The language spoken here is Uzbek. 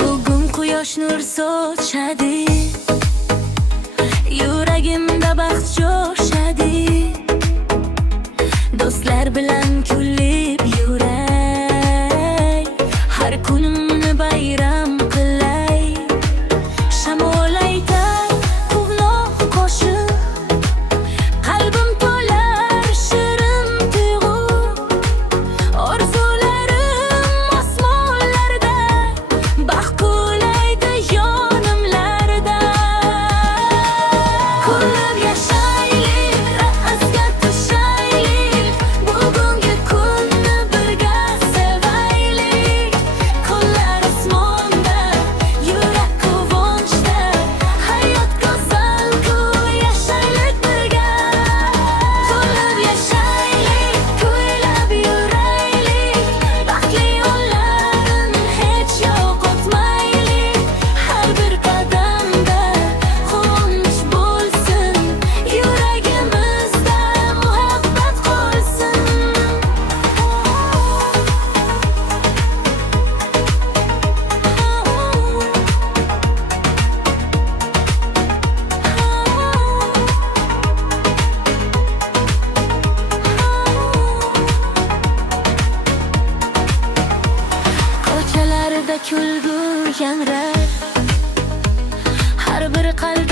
Bugun quyosh nur sochadi, yuragimda baxt jo'shadi. Do'stlar bilan kulib yuray, har kunimni bayram qilay. Shamol aytar quvnoq qo'shiq, qalbim to'lar shirin tuyg'u. Orzularim osmonlarda, baxt kulaydi yonimlarda. Kulib yashaylik, raqsga tushaylik, bugungi kunni birga sevaylik. Qo'llar osmonda, yurak quvonchda, hayot go'zal-ku, yashaylik birga. Kulib yashaylik, kuylab yuraylik, baxtli onlarni hech yo'qotmaylik. Har bir qadamda quvonch bo'lsin, yuragimizda muhabbat qolsin. Ko'chalarda kulgu yangrar, har bir qalb